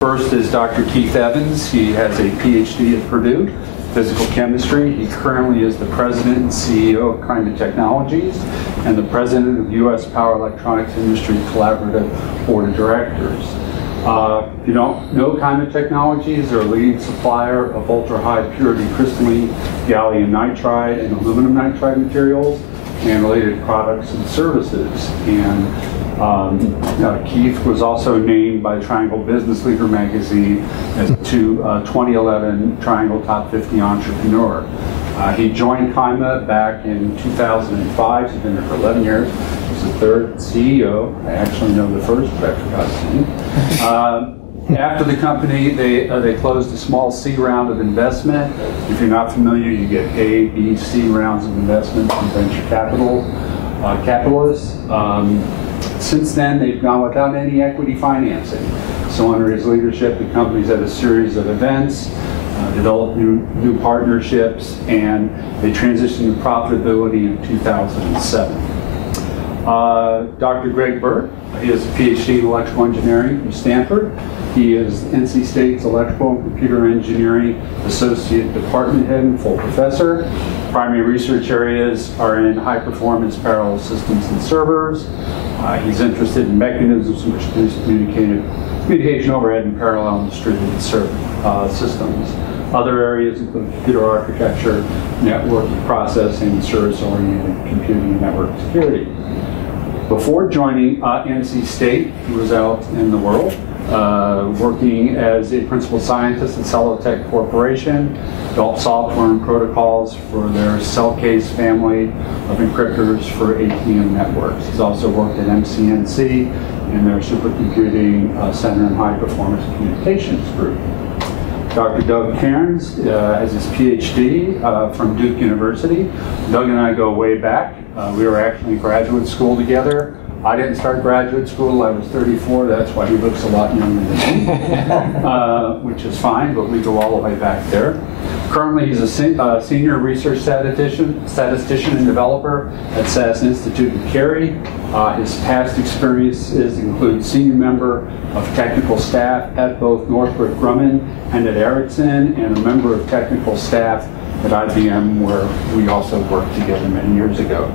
First is Dr. Keith Evans. He has a PhD at Purdue, physical chemistry. He currently is the president and CEO of Climate Technologies and the president of U.S. Power Electronics Industry Collaborative Board of Directors. If you don't know Climate Technologies, they're a leading supplier of ultra-high purity crystalline gallium nitride and aluminum nitride materials and related products and services. And Keith was also named by Triangle Business Leader magazine as a 2011 Triangle Top 50 Entrepreneur. He joined Clima back in 2005. He's been there for 11 years. He's the third CEO. I actually know the first, but I forgot his name. After the company, they closed a small C round of investment. If you're not familiar, you get A, B, C rounds of investment from venture capitalists. Since then, they've gone without any equity financing. So under his leadership, the company's had a series of events, developed new partnerships, and they transitioned to profitability in 2007. Dr. Greg Burt, he has a PhD in electrical engineering from Stanford. He is NC State's Electrical and Computer Engineering Associate Department Head and full professor. Primary research areas are in high-performance parallel systems and servers. He's interested in mechanisms which produce communication overhead in parallel and distributed systems. Other areas include computer architecture, network processing, service-oriented computing, and network security. Before joining NC State, he was out in the world working as a principal scientist at Celotech Corporation, developed software and protocols for their Cellcase family of encryptors for ATM networks. He's also worked at MCNC in their supercomputing center and high performance communications group. Dr. Doug Cairns has his PhD from Duke University. Doug and I go way back. We were actually in graduate school together. I didn't start graduate school. I was 34. That's why he looks a lot younger than me, which is fine, but we go all the way back there. Currently, he's a senior research statistician and developer at SAS Institute in Cary. His past experiences include senior member of technical staff at both Northrop Grumman and at Ericsson, and a member of technical staff at IBM, where we also worked together many years ago.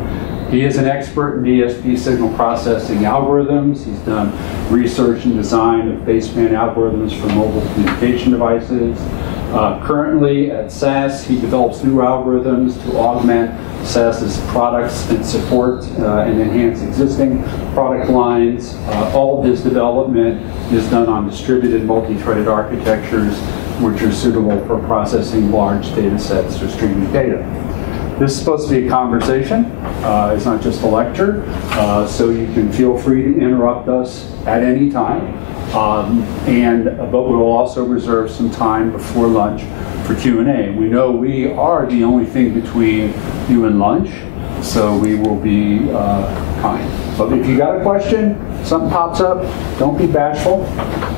He is an expert in DSP signal processing algorithms. He's done research and design of baseband algorithms for mobile communication devices. Currently at SAS, he develops new algorithms to augment SAS's products and support and enhance existing product lines. All of his development is done on distributed multi-threaded architectures, which are suitable for processing large data sets or streaming data. This is supposed to be a conversation. It's not just a lecture, so you can feel free to interrupt us at any time. But we'll also reserve some time before lunch for Q&A. We know we are the only thing between you and lunch, so we will be kind. But if you got a question, something pops up, don't be bashful.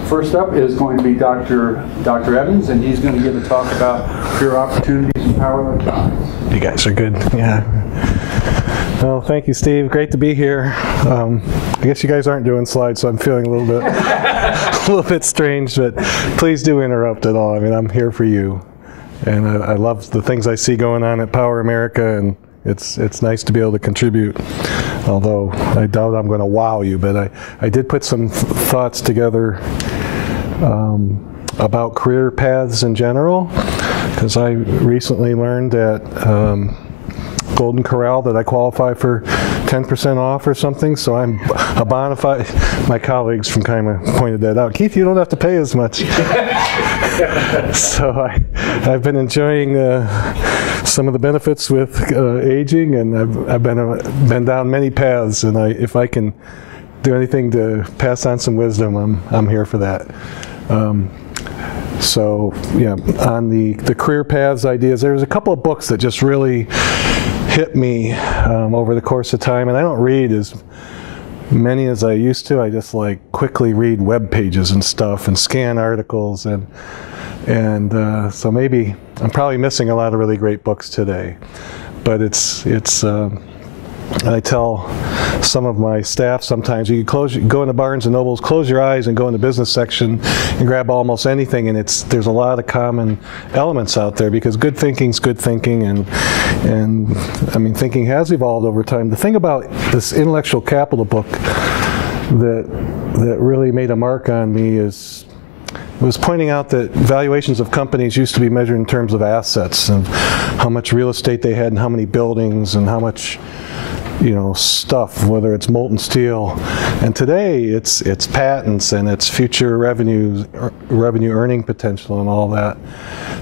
First up is going to be Dr. Evans, and he's going to give a talk about career opportunities in power electronics. You guys are good, yeah. Well, thank you, Steve. Great to be here. I guess you guys aren't doing slides, so I'm feeling a little bit strange, but please do interrupt at all. I mean, I'm here for you. And I love the things I see going on at Power America, and it's nice to be able to contribute, although I doubt I'm going to wow you, but I did put some thoughts together about career paths in general, because I recently learned at Golden Corral that I qualify for 10% off or something, so I'm a bona fide. My colleagues from Clima pointed that out. Keith, you don't have to pay as much. So I've been enjoying some of the benefits with aging, and I've been down many paths, and if I can do anything to pass on some wisdom, I'm here for that. So yeah, on the career paths ideas, there's a couple of books that just really hit me over the course of time, and I don't read as many as I used to. I just like quickly read web pages and stuff and scan articles, and so maybe I'm probably missing a lot of really great books today, but it's I tell some of my staff sometimes, you can go into Barnes and Nobles, close your eyes and go in the business section and grab almost anything, and there's a lot of common elements out there, because good thinking's good thinking, and I mean, thinking has evolved over time. The thing about this intellectual capital book that really made a mark on me was pointing out that valuations of companies used to be measured in terms of assets and how much real estate they had and how many buildings and how much, stuff, whether it's molten steel. And today it's patents and it's future revenue earning potential and all that.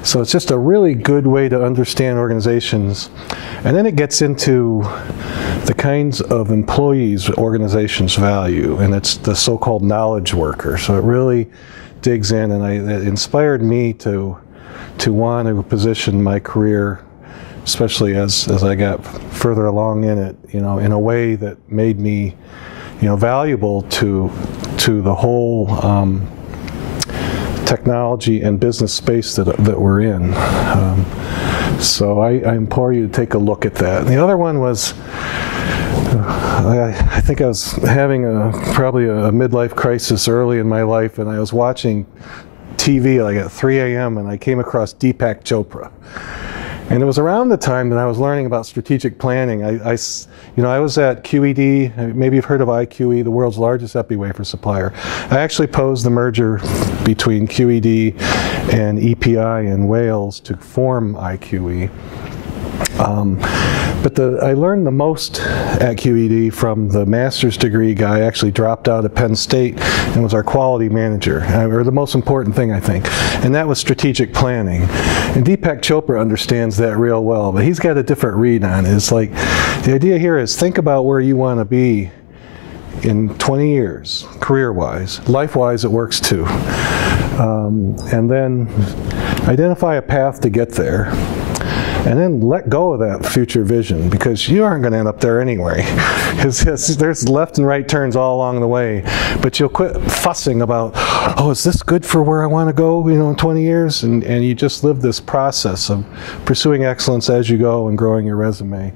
So it's just a really good way to understand organizations. And then it gets into the kinds of employees organizations value, and it's the so-called knowledge worker. So it really digs in, and it inspired me to want to position my career, especially as I got further along in it, in a way that made me, valuable to the whole technology and business space that we're in. So I implore you to take a look at that. And the other one was, I think I was having probably a midlife crisis early in my life, and I was watching TV like at 3 a.m. and I came across Deepak Chopra. And it was around the time that I was learning about strategic planning. I was at QED. Maybe you've heard of IQE, the world's largest epi wafer supplier. I actually posed the merger between QED and EPI in Wales to form IQE. But I learned the most at QED from the master's degree guy. Actually dropped out of Penn State and was our quality manager, or the most important thing, I think. And that was strategic planning. And Deepak Chopra understands that real well, but he's got a different read on it. It's like, the idea here is think about where you want to be in 20 years, career-wise. Life-wise, it works too. And then identify a path to get there. And then let go of that future vision, because you aren't going to end up there anyway. There's left and right turns all along the way, but you'll quit fussing about, oh, is this good for where I want to go, in 20 years? And you just live this process of pursuing excellence as you go and growing your resume.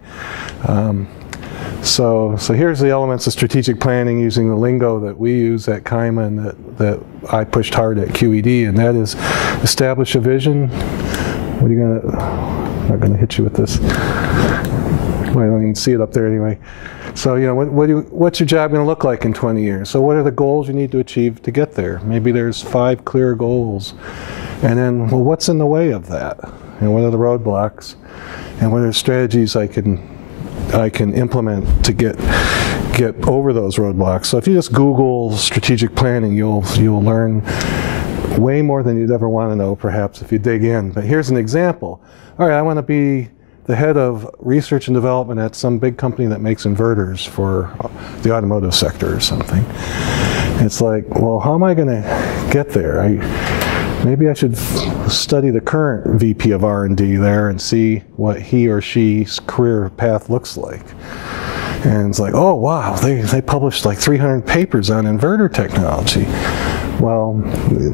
So here's the elements of strategic planning using the lingo that we use at CIMA and that I pushed hard at QED, and that is establish a vision. What are you going to... I'm not going to hit you with this. Well, I don't even see it up there anyway. So, what's your job going to look like in 20 years? So what are the goals you need to achieve to get there? Maybe there's 5 clear goals. And then, well, what's in the way of that? And what are the roadblocks? And what are the strategies I can implement to get over those roadblocks? So if you just Google strategic planning, you'll learn way more than you'd ever want to know, perhaps, if you dig in. But here's an example. All right, I want to be the head of research and development at some big company that makes inverters for the automotive sector or something. It's like, well, how am I going to get there? Maybe I should study the current VP of R&D there and see what he or she's career path looks like. And it's like, oh, wow, they published like 300 papers on inverter technology. Well,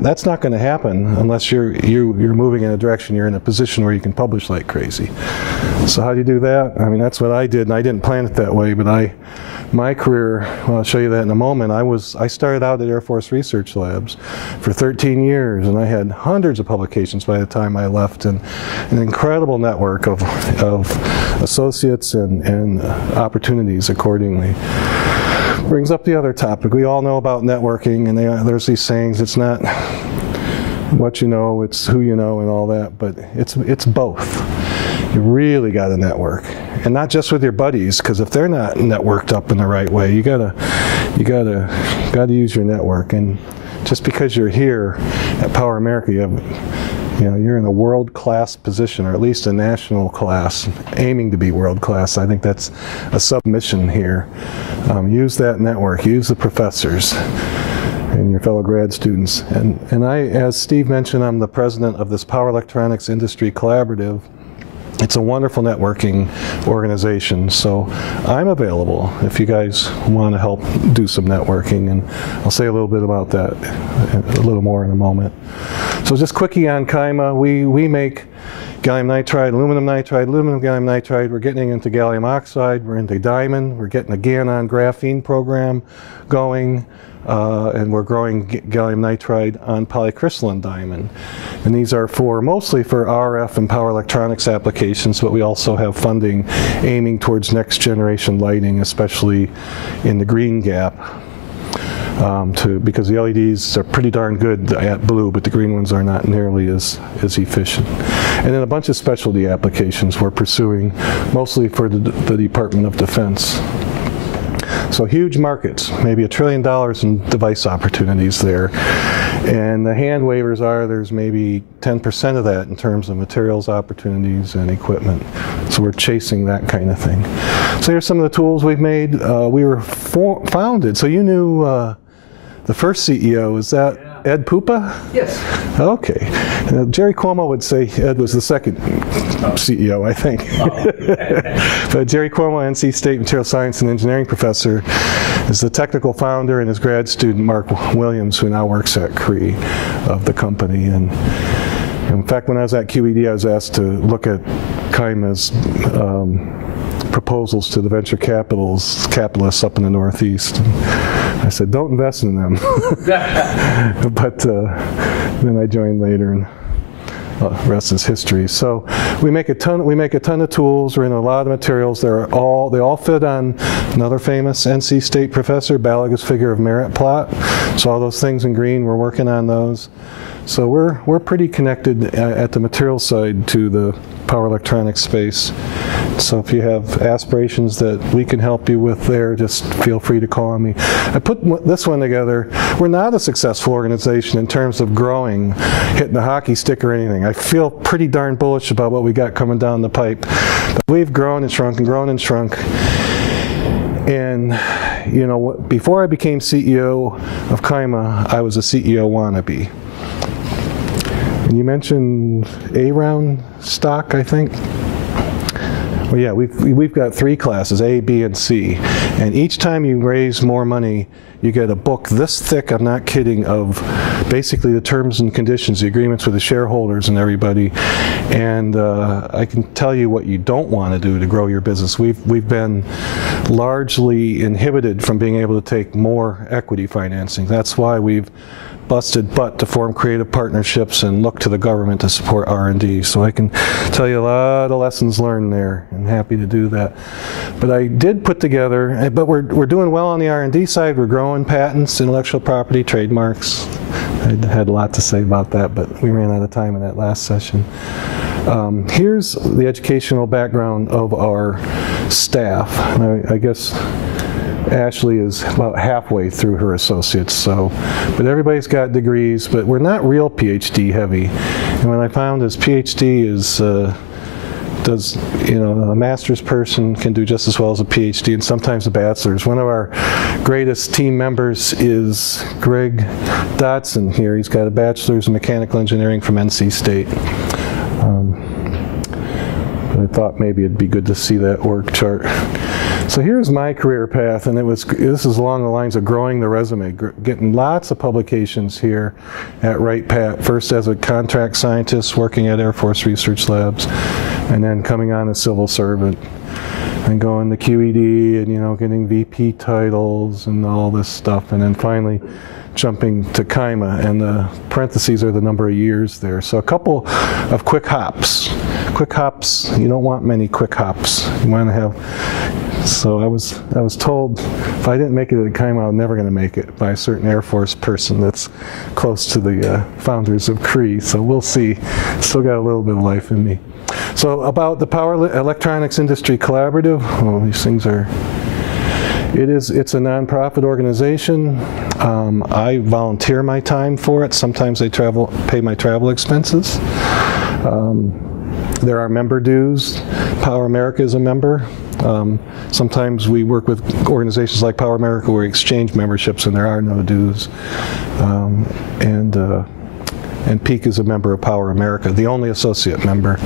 that's not going to happen unless you're moving in a direction, you're in a position where you can publish like crazy. So how do you do that? I mean, that's what I did, and I didn't plan it that way, but my career, well, I'll show you that in a moment. I started out at Air Force Research Labs for 13 years, and I had hundreds of publications by the time I left, and an incredible network of associates and opportunities accordingly. Brings up the other topic. We all know about networking, and there's these sayings, it's not what you know, it's who you know and all that, but it's both. You really got to network, and not just with your buddies, because if they're not networked up in the right way, you gotta use your network. And just because you're here at Power America, you're in a world-class position, or at least a national class, aiming to be world-class. I think that's a submission here. Use that network, use the professors and your fellow grad students. And I, as Steve mentioned, I'm the president of this Power Electronics Industry Collaborative. It's a wonderful networking organization, so I'm available if you guys want to help do some networking, and I'll say a little bit about that a little more in a moment. So just quickie on CIMA, we make gallium nitride, aluminum gallium nitride. We're getting into gallium oxide. We're into diamond. We're getting a GaN-on graphene program going. And we're growing gallium nitride on polycrystalline diamond. And these are mostly for RF and power electronics applications, but we also have funding aiming towards next generation lighting, especially in the green gap. Because the LEDs are pretty darn good at blue, but the green ones are not nearly as efficient. And then a bunch of specialty applications we're pursuing, mostly for the Department of Defense. So huge markets, maybe $1 trillion in device opportunities there. And the hand wavers there's maybe 10% of that in terms of materials opportunities and equipment. So we're chasing that kind of thing. So here's some of the tools we've made. We were founded, so you knew the first CEO, is that Ed Pupa? Yes. Okay. Jerry Cuomo would say Ed was the second CEO, I think. But Jerry Cuomo, NC State material science and engineering professor, is the technical founder, and his grad student, Mark Williams, who now works at Cree of the company. And in fact, when I was at QED, I was asked to look at Kaima's proposals to the venture capitalists up in the Northeast. And I said, don't invest in them. But then I joined later, and the rest is history. So we make a ton of tools. We're in a lot of materials. They all fit on another famous NC State professor, Balaga's figure of merit plot. So all those things in green, we're working on those. So we're pretty connected at the material side to the power electronics space. So if you have aspirations that we can help you with there, just feel free to call on me. I put this one together. We're not a successful organization in terms of growing, hitting the hockey stick or anything. I feel pretty darn bullish about what we got coming down the pipe. But we've grown and shrunk and grown and shrunk. And you know, before I became CEO of Kaima, I was a CEO wannabe. And you mentioned A-round stock, I think. Well, yeah, we've got 3 classes, A, B, and C. And each time you raise more money, you get a book this thick, I'm not kidding, of basically the terms and conditions, the agreements with the shareholders and everybody. And I can tell you what you don't want to do to grow your business. We've been largely inhibited from being able to take more equity financing. That's why we've busted butt to form creative partnerships and look to the government to support R&D. So I can tell you a lot of lessons learned there, and happy to do that. But I did put together, but we're doing well on the R&D side. We're growing patents, intellectual property, trademarks. I had a lot to say about that, but we ran out of time in that last session. Here's the educational background of our staff. And I guess Ashley is about halfway through her associates, but everybody's got degrees, but we're not real PhD heavy. And what I found is PhD a master's person can do just as well as a PhD, and sometimes a bachelor's. One of our greatest team members is Greg Dotson here. He's got a bachelor's in mechanical engineering from NC State. But I thought maybe it'd be good to see that org chart. So here's my career path, and this is along the lines of growing the resume, getting lots of publications here at Wright Pat, first as a contract scientist working at Air Force Research Labs, and then coming on as civil servant, and going to QED, and getting VP titles and all this stuff, and then finally jumping to Kaima, and the parentheses are the number of years there. So a couple of quick hops. Quick hops, you don't want many quick hops. You want to have, so I was told if I didn't make it at Kaima, I was never going to make it by a certain Air Force person that's close to the founders of Cree. So we'll see. Still got a little bit of life in me. So about the Power Electronics Industry Collaborative, well, these things are, it's a nonprofit organization. I volunteer my time for it. Sometimes they pay my travel expenses. There are member dues. Power America is a member. Sometimes we work with organizations like Power America where we exchange memberships and there are no dues. And Peak is a member of Power America, the only associate member.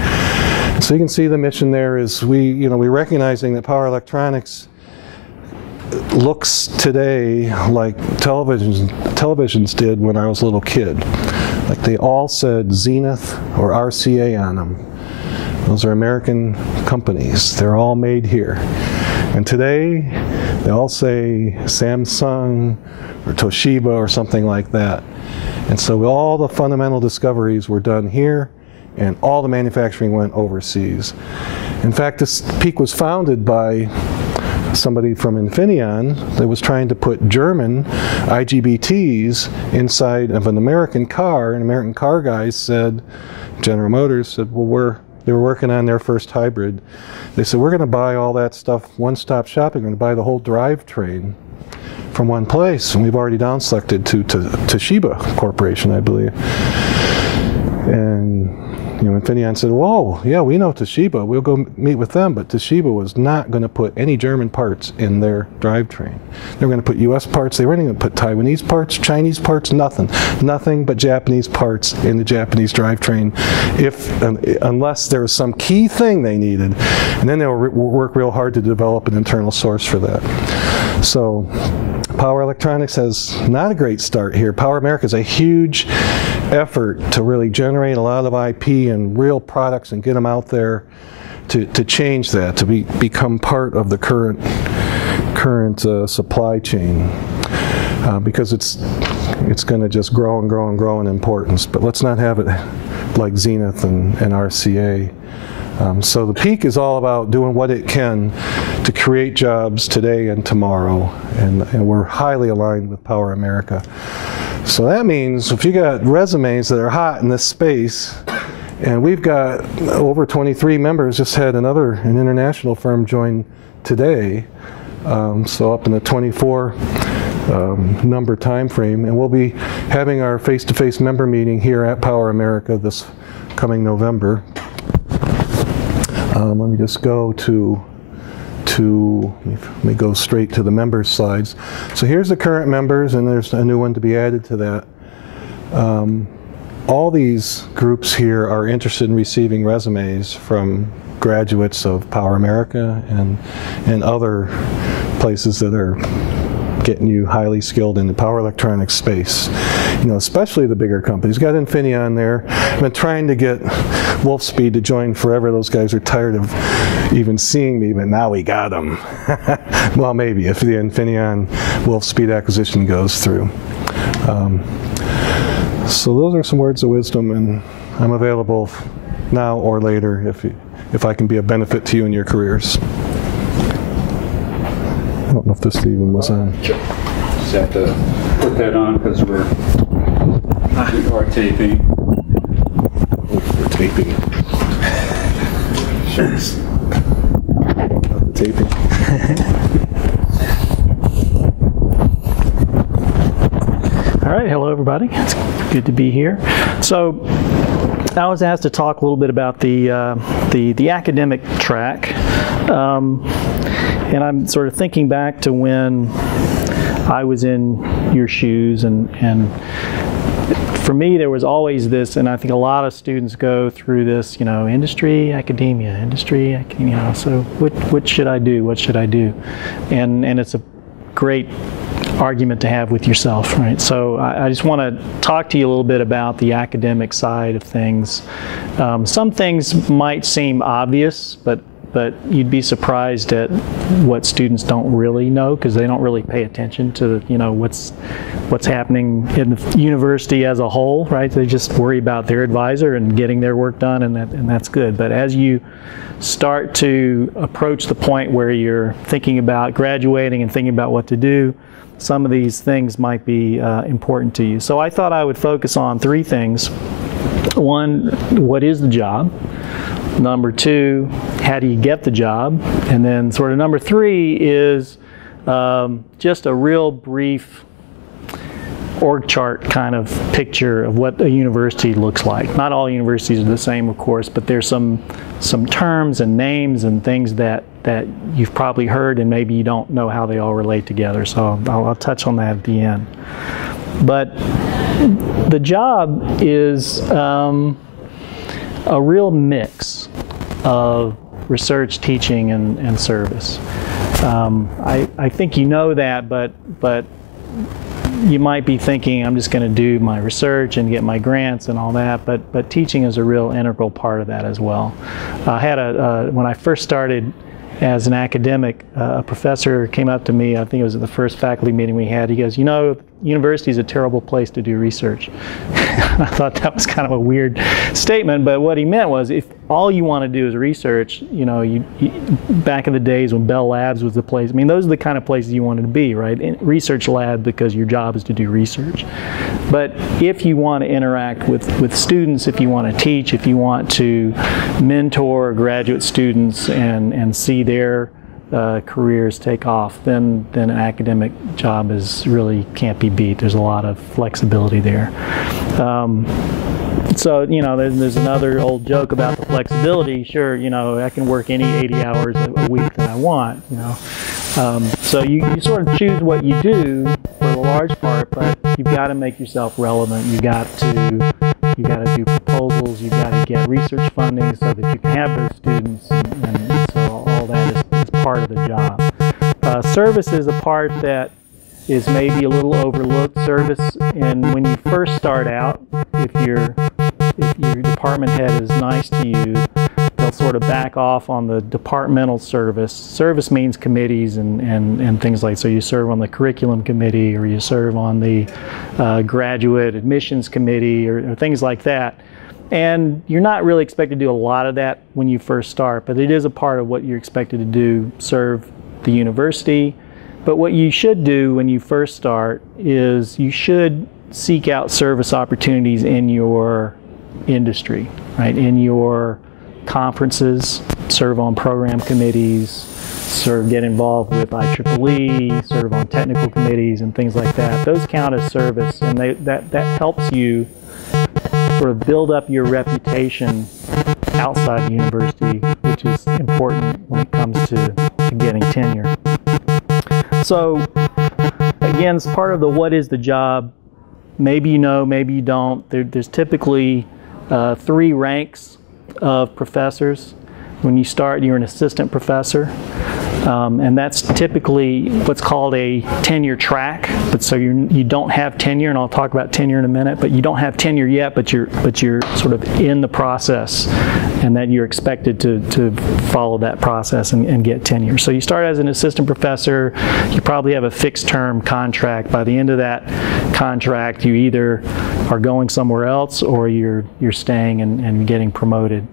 So you can see the mission there is we're recognizing that power electronics looks today like televisions did when I was a little kid. Like they all said Zenith or RCA on them. Those are American companies. They're all made here. And today, they all say Samsung or Toshiba or something like that. And so all the fundamental discoveries were done here, and all the manufacturing went overseas. In fact, this peak was founded by somebody from Infineon that was trying to put German IGBTs inside of an American car, and American car guys said, General Motors said, well, they were working on their first hybrid. They said, we're going to buy all that stuff, one-stop shopping, we're going to buy the whole drivetrain from one place, and we've already down-selected to Toshiba Corporation, I believe. And Infineon said, whoa, yeah, we know Toshiba, we'll go meet with them, but Toshiba was not going to put any German parts in their drivetrain. They were going to put US parts, they weren't even going to put Taiwanese parts, Chinese parts, nothing but Japanese parts in the Japanese drivetrain, unless there was some key thing they needed. And then they'll work real hard to develop an internal source for that. So Power Electronics has not a great start here. Power America is a huge effort to really generate a lot of IP and real products and get them out there to change that, to become part of the current supply chain, because it's going to just grow and grow and grow in importance. But let's not have it like Zenith and RCA. So the peak is all about doing what it can to create jobs today and tomorrow, and we're highly aligned with Power America. So that means if you got resumes that are hot in this space, and we've got over 23 members, just had an international firm join today, so up in the 24 number time frame, and we'll be having our face-to-face member meeting here at Power America this coming November. Let me just go let me go straight to the members slides. So here's the current members, and there's a new one to be added to that. All these groups here are interested in receiving resumes from graduates of Power America and other places that are getting you highly skilled in the power electronics space. Especially the bigger companies. Got Infineon there. I've been trying to get Wolfspeed to join forever. Those guys are tired of even seeing me, but now we got them. Well, maybe if the Infineon Wolfspeed acquisition goes through. So those are some words of wisdom, and I'm available now or later if I can be a benefit to you in your careers. I don't know if this even was on. Sure. Just have to put that on because we are taping. We're taping. Shucks. Not the taping. All right, hello everybody. It's good to be here. So I was asked to talk a little bit about the academic track, and I'm sort of thinking back to when I was in your shoes, and for me there was always this, and I think a lot of students go through this, industry, academia, so what should I do? What should I do? And it's a great argument to have with yourself, right? So I just want to talk to you a little bit about the academic side of things. Some things might seem obvious, but you'd be surprised at what students don't really know, because they don't really pay attention to what's happening in the university as a whole, right? They just worry about their advisor and getting their work done, and that's good. But as you start to approach the point where you're thinking about graduating and thinking about what to do, some of these things might be important to you. So I thought I would focus on three things. One, what is the job? Number two, how do you get the job? And then sort of number three is just a real brief org chart kind of picture of what a university looks like. Not all universities are the same, of course, but there's some terms and names and things that you've probably heard, and maybe you don't know how they all relate together. So I'll touch on that at the end. But the job is a real mix of research, teaching, and service. I think you know that, but you might be thinking, I'm just going to do my research and get my grants and all that, but teaching is a real integral part of that as well. I had when I first started as an academic, a professor came up to me, I think it was at the first faculty meeting we had, he goes, you know, university is a terrible place to do research. I thought that was kind of a weird statement, but what he meant was if all you want to do is research, you know, back in the days when Bell Labs was the place, I mean, those are the kind of places you wanted to be, right? Research lab, because your job is to do research. But if you want to interact with students, if you want to teach, if you want to mentor graduate students and see their careers take off, then an academic job really can't be beat. There's a lot of flexibility there. So, you know, there's another old joke about the flexibility. Sure, you know, I can work any 80 hours a week that I want, you know. So you sort of choose what you do for the large part, but you've got to make yourself relevant. You got to do proposals. You've got to get research funding so that you can have those students, and so all that is part of the job. Service is a part that is maybe a little overlooked. Service, and when you first start out, if your department head is nice to you, they'll sort of back off on the departmental service. Service means committees and things like, so you serve on the curriculum committee, or you serve on the graduate admissions committee, or things like that. And you're not really expected to do a lot of that when you first start, but it is a part of what you're expected to do, serve the university. But what you should do when you first start is you should seek out service opportunities in your industry, right? In your conferences, serve on program committees, get involved with IEEE, serve on technical committees and things like that. Those count as service, and that helps you sort of build up your reputation outside the university, which is important when it comes to getting tenure. So again, it's part of the what is the job. Maybe you know, maybe you don't. There's typically 3 ranks of professors. When you start, you're an assistant professor. And that's typically what's called a tenure track. But so you don't have tenure, and I'll talk about tenure in a minute. But you don't have tenure yet, but you're sort of in the process, and that you're expected to follow that process and get tenure. So you start as an assistant professor. You probably have a fixed term contract. By the end of that contract, you either are going somewhere else or you're staying and getting promoted.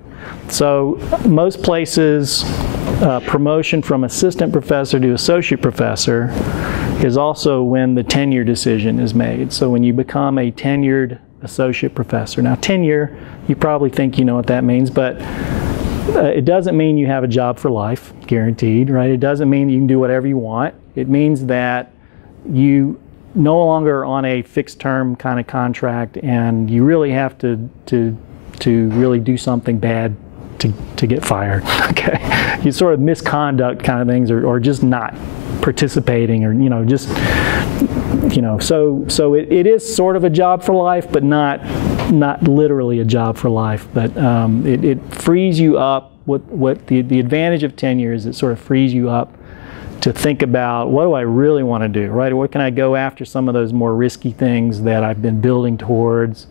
So most places, promotion from assistant professor to associate professor is also when the tenure decision is made. So when you become a tenured associate professor. Now tenure, you probably think you know what that means, but it doesn't mean you have a job for life, guaranteed, right? It doesn't mean you can do whatever you want. It means that you no longer are on a fixed term kind of contract, and you really have to really do something bad to get fired. Okay, you sort of misconduct kind of things, or just not participating, or just so it is sort of a job for life, but not literally a job for life. But it frees you up. What the advantage of tenure is, it sort of frees you up to think about, what do I really want to do, right? What can I go after some of those more risky things that I've been building towards,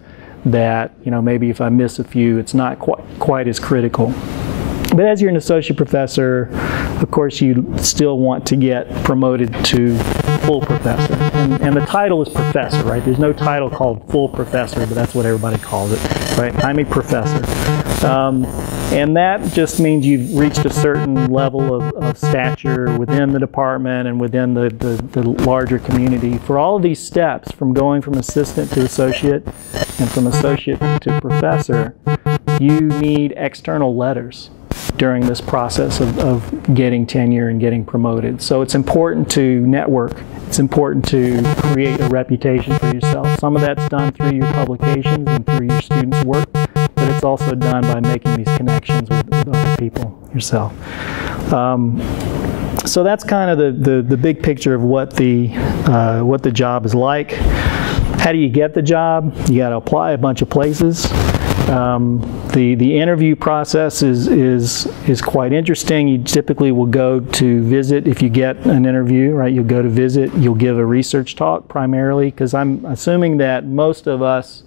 that maybe if I miss a few, it's not quite as critical. But as you're an associate professor, of course, you still want to get promoted to full professor. And the title is professor, right? There's no title called full professor, but that's what everybody calls it, right? I'm a professor. And that just means you've reached a certain level of stature within the department and within the larger community. For all of these steps, from going from assistant to associate and from associate to professor, you need external letters during this process of getting tenure and getting promoted. So it's important to network. It's important to create a reputation for yourself. Some of that's done through your publications and through your students' work, but it's also done by making these connections with other people yourself. So that's kind of the big picture of what the job is like. How do you get the job? You got to apply a bunch of places. The interview process is quite interesting. You typically will go to visit if you get an interview, right? You'll go to visit. You'll give a research talk primarily, because I'm assuming that most of us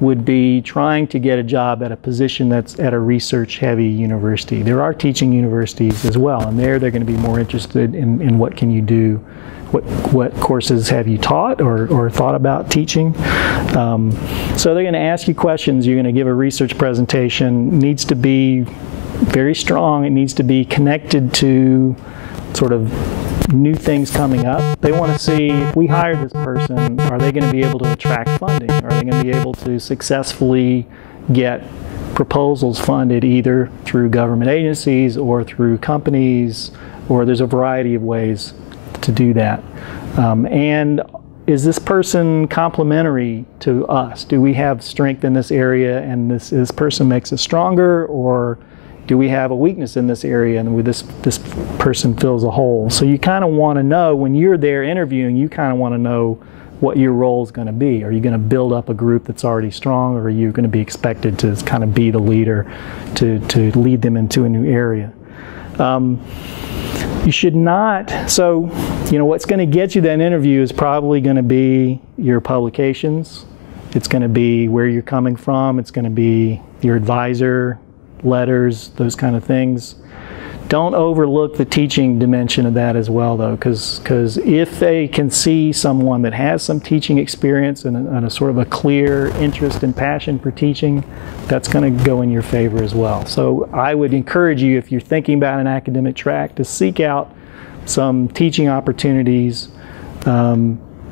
would be trying to get a job at a position that's at a research-heavy university. There are teaching universities as well, and they're going to be more interested in what can you do, what courses have you taught or thought about teaching. So they're going to ask you questions. You're going to give a research presentation. It needs to be very strong. It needs to be connected to sort of new things coming up. They want to see, if we hire this person, are they going to be able to attract funding? Are they going to be able to successfully get proposals funded either through government agencies or through companies, or there's a variety of ways to do that. And is this person complementary to us? Do we have strength in this area and this person makes us stronger, or do we have a weakness in this area and this person fills a hole? So you kind of want to know, when you're there interviewing, you kind of want to know what your role is going to be. Are you going to build up a group that's already strong, or are you going to be expected to kind of be the leader to lead them into a new area? You should not, so, you know, what's going to get you that interview is probably going to be your publications. It's going to be where you're coming from. It's going to be your advisor, letters, those kind of things. Don't overlook the teaching dimension of that as well, though, because if they can see someone that has some teaching experience and a sort of a clear interest and passion for teaching, that's going to go in your favor as well. So I would encourage you, if you're thinking about an academic track, to seek out some teaching opportunities,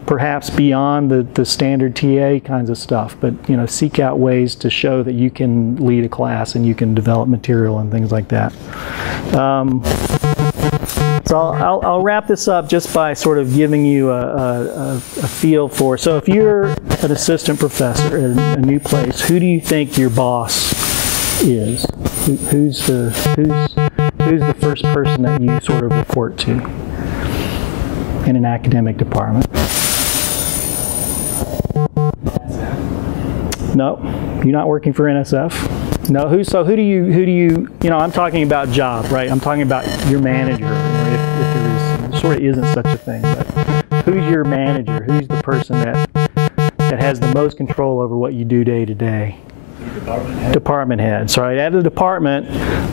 perhaps beyond the standard TA kinds of stuff, but you know, seek out ways to show that you can lead a class and you can develop material and things like that. So I'll wrap this up just by sort of giving you a feel for, so if you're an assistant professor in a new place, who do you think your boss is? Who's the first person that you sort of report to in an academic department? No, you're not working for NSF. No, so who do you know, I'm talking about job, right? I'm talking about your manager, if there sort of isn't such a thing, but who's your manager? Who's the person that has the most control over what you do day to day? Department heads, right? At a department,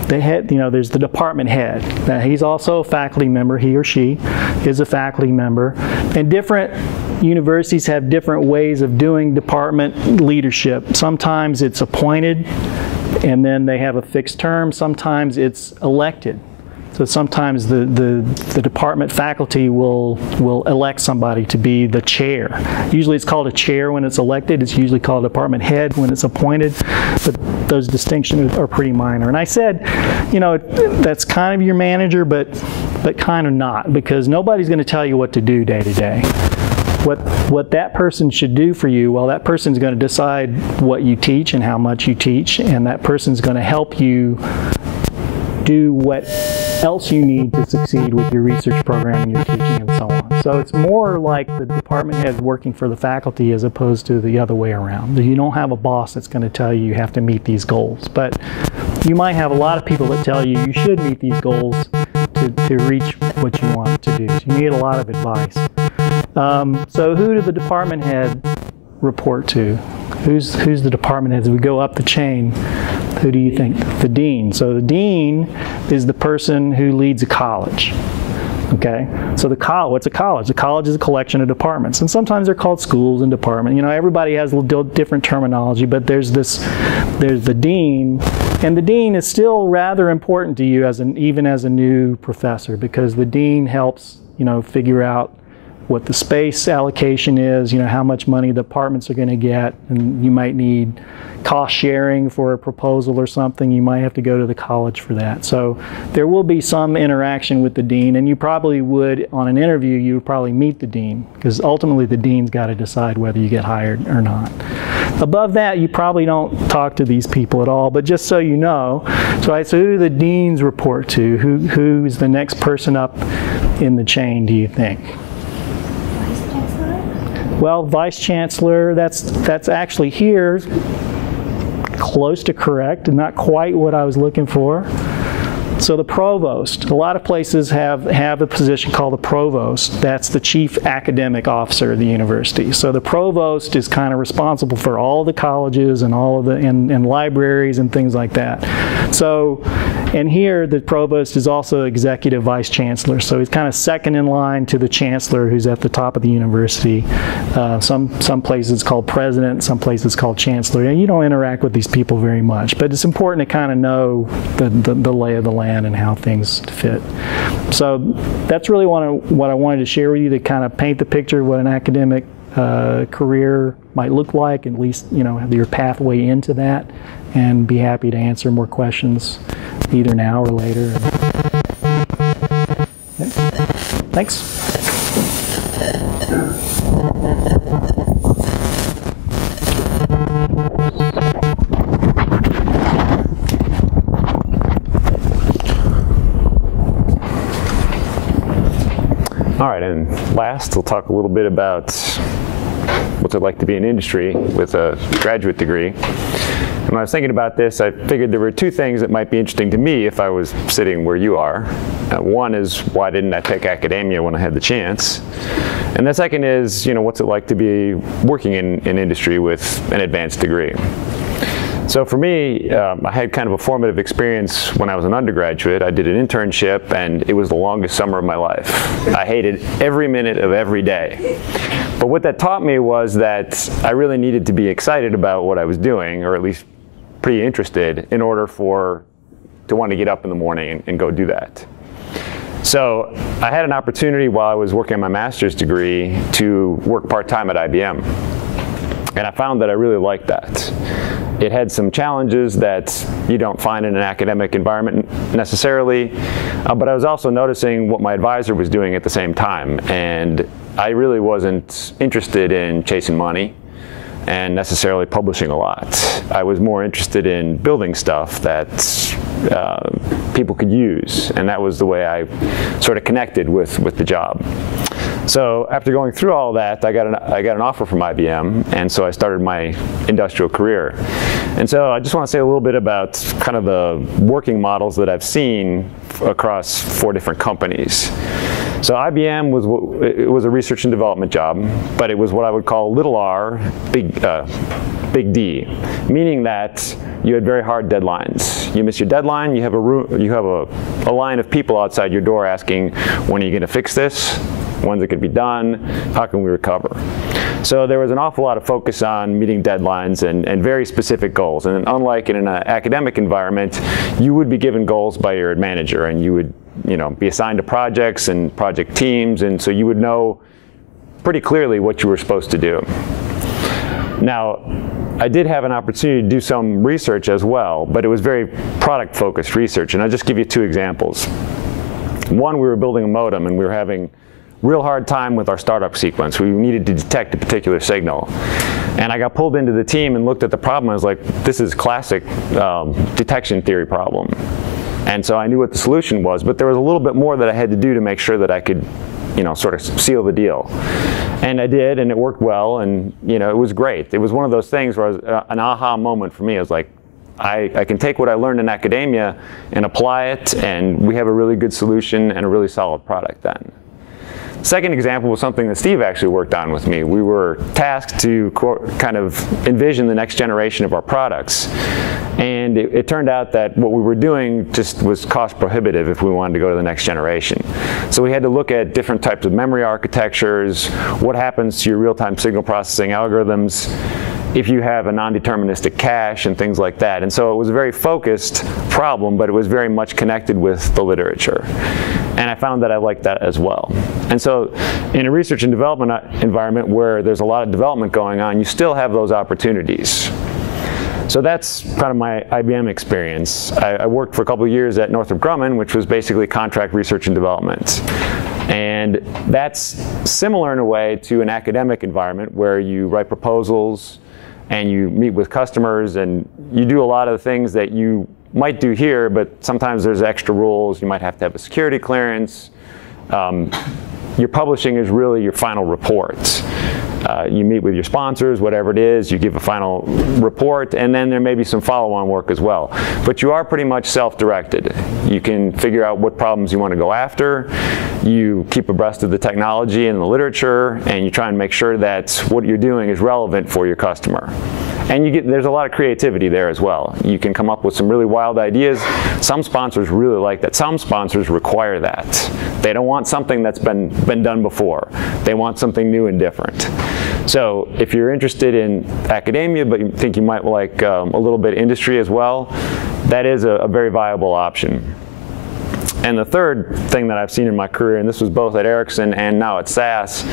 there's the department head. Now, he's also a faculty member. He or she is a faculty member. And different universities have different ways of doing department leadership. Sometimes it's appointed, and then they have a fixed term. Sometimes it's elected. So sometimes the department faculty will elect somebody to be the chair. Usually it's called a chair when it's elected. It's usually called a department head when it's appointed. But those distinctions are pretty minor. And I said, you know, that's kind of your manager, but kind of not, because nobody's going to tell you what to do day to day. What that person should do for you, well, that person's going to decide what you teach and how much you teach, and that person's going to help you do what else you need to succeed with your research program and your teaching and so on. So it's more like the department head working for the faculty as opposed to the other way around. You don't have a boss that's going to tell you have to meet these goals, but you might have a lot of people that tell you you should meet these goals to reach what you want to do. So you need a lot of advice. So who did the department head report to? Who's the department head? As we go up the chain, who do you think? The dean. So the dean is the person who leads a college. Okay, so what's a college? A college is a collection of departments, and sometimes they're called schools and departments. You know, everybody has a little different terminology, but there's the dean, and the dean is still rather important to you even as a new professor, because the dean helps, you know, figure out what the space allocation is, you know, how much money the departments are going to get, and you might need cost sharing for a proposal or something. You might have to go to the college for that. So there will be some interaction with the dean, and you probably would, on an interview, you would probably meet the dean, because ultimately the dean's got to decide whether you get hired or not. Above that, you probably don't talk to these people at all, but just so you know, so who do the deans report to? Who is the next person up in the chain, do you think? Well, Vice Chancellor, that's actually here, close to correct and not quite what I was looking for. So the provost, a lot of places have a position called the provost. That's the chief academic officer of the university. So the provost is kind of responsible for all the colleges and all of the and libraries and things like that. So, and here the provost is also executive vice chancellor. So he's kind of second in line to the chancellor, who's at the top of the university. Some places it's called president, some places called chancellor. And you don't interact with these people very much, but it's important to kind of know the lay of the land and how things fit. So that's really what I wanted to share with you, to kind of paint the picture of what an academic career might look like, at least, you know, your pathway into that, and be happy to answer more questions either now or later. Okay. Thanks. All right, and last, we'll talk a little bit about what's it like to be in industry with a graduate degree. And when I was thinking about this, I figured there were two things that might be interesting to me if I was sitting where you are. One is, why didn't I pick academia when I had the chance? And the second is, you know, what's it like to be working in industry with an advanced degree? So for me, I had kind of a formative experience when I was an undergraduate. I did an internship, and it was the longest summer of my life. I hated every minute of every day. But what that taught me was that I really needed to be excited about what I was doing, or at least pretty interested, in order to want to get up in the morning and go do that. So I had an opportunity while I was working on my master's degree to work part-time at IBM. And I found that I really liked that. It had some challenges that you don't find in an academic environment necessarily, but I was also noticing what my advisor was doing at the same time. And I really wasn't interested in chasing money and necessarily publishing a lot. I was more interested in building stuff that people could use, and that was the way I sort of connected with the job. So after going through all that, I got an offer from IBM, and so I started my industrial career. And so I just want to say a little bit about kind of the working models that I've seen across 4 different companies. So IBM was a research and development job, but it was what I would call little r, big D, meaning that you had very hard deadlines. You miss your deadline, you have a line of people outside your door asking, when are you going to fix this? When's it going to be done? How can we recover? So there was an awful lot of focus on meeting deadlines and very specific goals. And unlike in an academic environment, you would be given goals by your manager, and you would, you know, be assigned to projects and project teams, and so you would know pretty clearly what you were supposed to do. Now, I did have an opportunity to do some research as well, but it was very product-focused research, and I'll just give you 2 examples. One, we were building a modem, and we were having real hard time with our startup sequence. We needed to detect a particular signal. And I got pulled into the team and looked at the problem. I was like, this is classic detection theory problem. And so I knew what the solution was, but there was a little bit more that I had to do to make sure that I could, you know, sort of seal the deal. And I did, and it worked well, and, you know, it was great. It was one of those things where an aha moment for me. I was like, I can take what I learned in academia and apply it, and we have a really good solution and a really solid product then. Second example was something that Steve actually worked on with me. We were tasked to kind of envision the next generation of our products. And it turned out that what we were doing just was cost prohibitive if we wanted to go to the next generation. So we had to look at different types of memory architectures, what happens to your real-time signal processing algorithms if you have a non-deterministic cache and things like that. And so it was a very focused problem, but it was very much connected with the literature. And I found that I liked that as well. And so in a research and development environment where there's a lot of development going on, you still have those opportunities. So that's kind of my IBM experience. I worked for a couple of years at Northrop Grumman, which was basically contract research and development. And that's similar in a way to an academic environment where you write proposals and you meet with customers and you do a lot of the things that you might do here, but sometimes there's extra rules. You might have to have a security clearance. Your publishing is really your final report. You meet with your sponsors, whatever it is, you give a final report, and then there may be some follow-on work as well. But you are pretty much self-directed. You can figure out what problems you want to go after, you keep abreast of the technology and the literature, and you try and make sure that what you're doing is relevant for your customer. And there's a lot of creativity there as well. You can come up with some really wild ideas. Some sponsors really like that. Some sponsors require that. They don't want something that's been done before. They want something new and different. So if you're interested in academia, but you think you might like a little bit of industry as well, that is a very viable option. And the third thing that I've seen in my career, and this was both at Ericsson and now at SAS,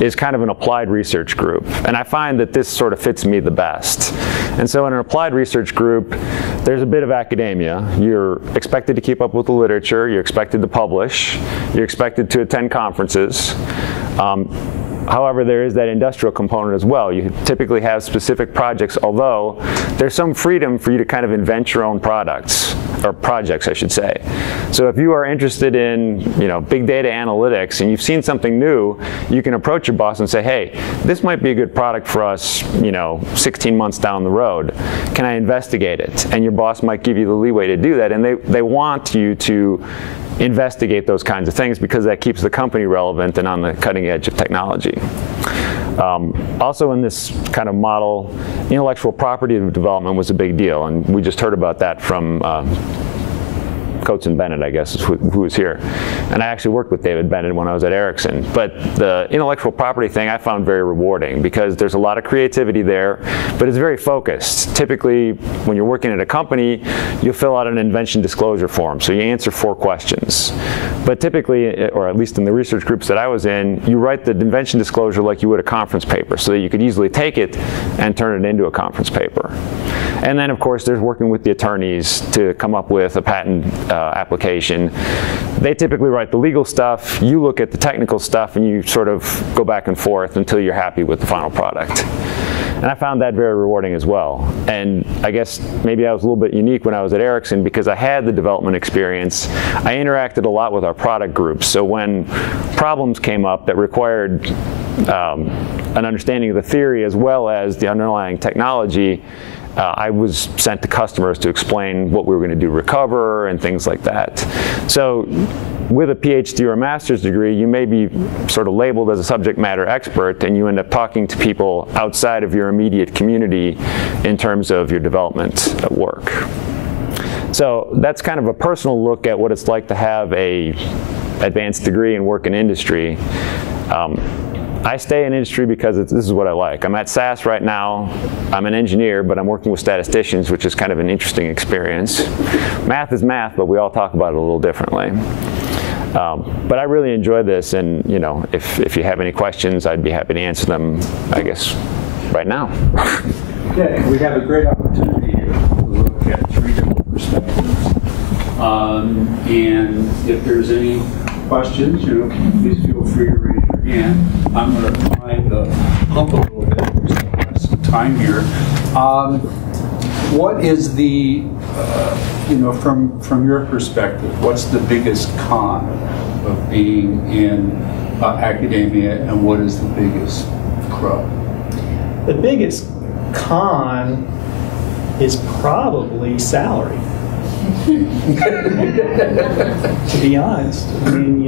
is kind of an applied research group. And I find that this sort of fits me the best. And so in an applied research group, there's a bit of academia. You're expected to keep up with the literature. You're expected to publish. You're expected to attend conferences. However, there is that industrial component as well. You typically have specific projects, although there's some freedom for you to kind of invent your own products, or projects, I should say. So if you are interested in, big data analytics and you've seen something new, you can approach your boss and say, hey, this might be a good product for us, 16 months down the road. Can I investigate it? And your boss might give you the leeway to do that, and they want you to investigate those kinds of things because that keeps the company relevant and on the cutting edge of technology. Also in this kind of model, intellectual property development was a big deal, and we just heard about that from Coates and Bennett, I guess, is who was here. And I actually worked with David Bennett when I was at Ericsson. But the intellectual property thing I found very rewarding because there's a lot of creativity there, but it's very focused. Typically, when you're working at a company, you'll fill out an invention disclosure form. So you answer 4 questions. But typically, or at least in the research groups that I was in, you write the invention disclosure like you would a conference paper so that you could easily take it and turn it into a conference paper. And then, of course, there's working with the attorneys to come up with a patent application. They typically write the legal stuff, you look at the technical stuff, and you sort of go back and forth until you're happy with the final product. And I found that very rewarding as well. And I guess maybe I was a little bit unique when I was at Ericsson because I had the development experience. I interacted a lot with our product groups. So when problems came up that required an understanding of the theory as well as the underlying technology, I was sent to customers to explain what we were going to do, recover, and things like that. So with a PhD or a master's degree, you may be sort of labeled as a subject matter expert, and you end up talking to people outside of your immediate community in terms of your development work. So that's kind of a personal look at what it's like to have an advanced degree and work in industry. I stay in industry because this is what I like. I'm at SAS right now. I'm an engineer, but I'm working with statisticians, which is kind of an interesting experience. Math is math, but we all talk about it a little differently. But I really enjoy this, and if you have any questions, I'd be happy to answer them, I guess, right now. Yeah, we have a great opportunity here to look at 3 different perspectives. And if there's any questions, please feel free to raise your hand. I'm going to try to hump a little bit. We still have some time here. What is the, from your perspective, what's the biggest con of being in academia, and what is the biggest pro? The biggest con is probably salary. To be honest, I mean,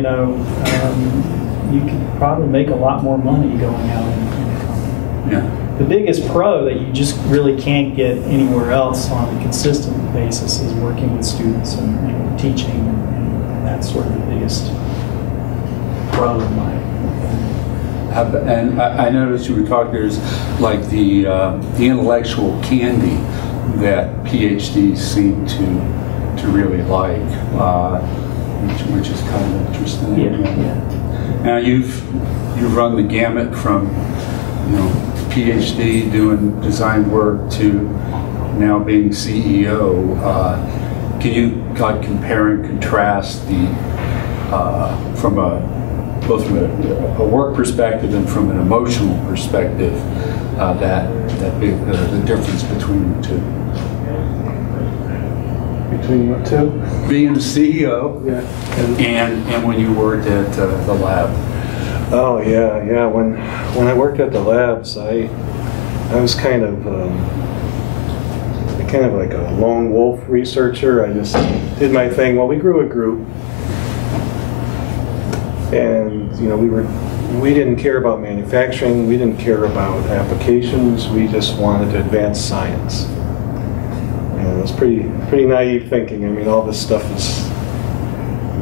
you could probably make a lot more money going out in the company. Yeah. The biggest pro that you just really can't get anywhere else on a consistent basis is working with students and teaching, and that's sort of the biggest pro in my opinion. And I noticed you were talking, there's like the intellectual candy that PhDs seem to really like, which is kind of interesting. Yeah. Now you've run the gamut from PhD doing design work to now being CEO. Can you compare and contrast both from a work perspective and from an emotional perspective, the difference between the two? Between what two? Being the CEO, yeah, and when you worked at the lab. Oh yeah. When I worked at the labs, I was kind of like a lone wolf researcher. I just did my thing. Well, we grew a group, and we didn't care about manufacturing. We didn't care about applications. We just wanted to advance science. And it was pretty naive thinking. I mean, all this stuff is,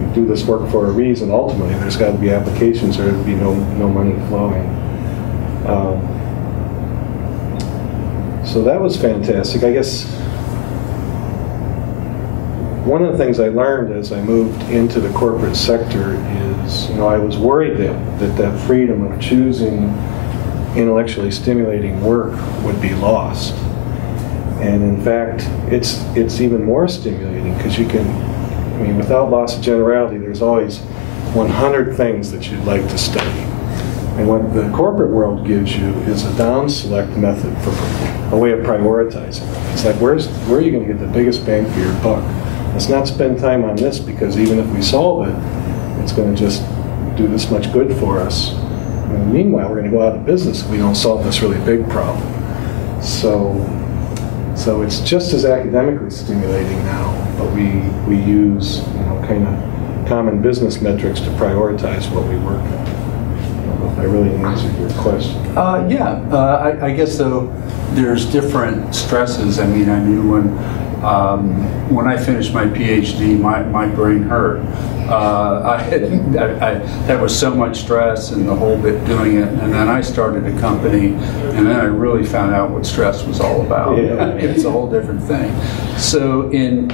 we do this work for a reason. Ultimately, there's got to be applications, or there'd be no money flowing. So that was fantastic. I guess one of the things I learned as I moved into the corporate sector is, I was worried that freedom of choosing intellectually stimulating work would be lost. And in fact, it's even more stimulating, because you can, without loss of generality, there's always 100 things that you'd like to study. And what the corporate world gives you is a down-select method for a way of prioritizing. It's like, where are you going to get the biggest bang for your buck? Let's not spend time on this, because even if we solve it, it's going to just do this much good for us. And meanwhile, we're going to go out of business if we don't solve this really big problem. So it's just as academically stimulating now, but we use kind of common business metrics to prioritize what we work on. I really answered your question. I guess though there's different stresses. I knew when I finished my PhD, my brain hurt. That was so much stress and the whole bit doing it, and then I started a company, and then I really found out what stress was all about. Yeah. It's a whole different thing. So in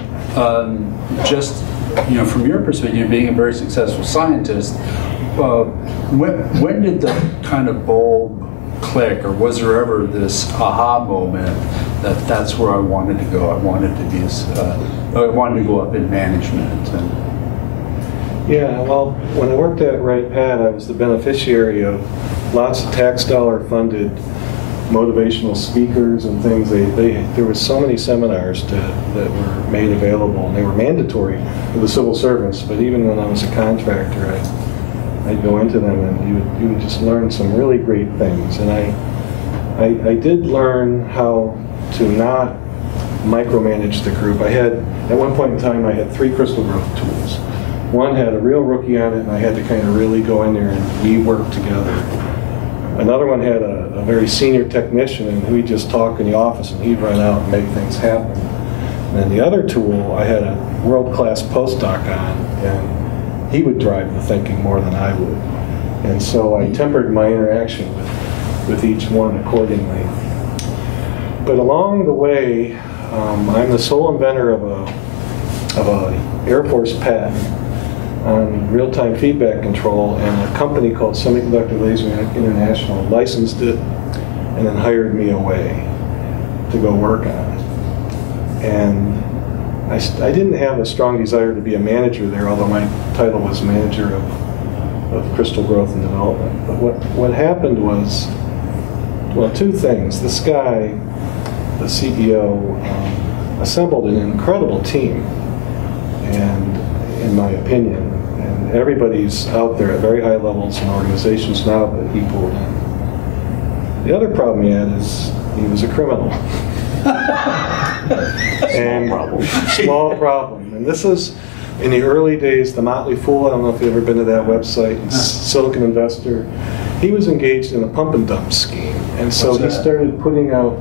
just from your perspective, being a very successful scientist, when did the kind of bulb click, or was there ever this aha moment that's where I wanted to go? I wanted to be I wanted to go up in management. Yeah, well, when I worked at Wright Pat, I was the beneficiary of lots of tax dollar funded motivational speakers and things. There were so many seminars that were made available, and they were mandatory for the civil servants. But even when I was a contractor, I'd go into them, and you would just learn some really great things. And I did learn how to not micromanage the group. At one point in time, I had 3 crystal growth tools. One had a real rookie on it, and I had to kind of really go in there and we worked together. Another one had a very senior technician, and we'd just talk in the office, and he'd run out and make things happen. And then the other tool, I had a world-class postdoc on, and he would drive the thinking more than I would. And so I tempered my interaction with each one accordingly. But along the way, I'm the sole inventor of a Air Force patent on real-time feedback control, and a company called Semiconductor Laser International licensed it and then hired me away to go work on it. And I didn't have a strong desire to be a manager there, although my title was manager of crystal growth and development. But what happened was, well, 2 things. This guy, the CEO, assembled an incredible team, and in my opinion, and everybody's out there at very high levels in organizations now that he pulled in. The other problem he had is he was a criminal. Small problem. And this is in the early days, the Motley Fool. I don't know if you've ever been to that website. Silicon Investor. He was engaged in a pump and dump scheme, and so he started putting out.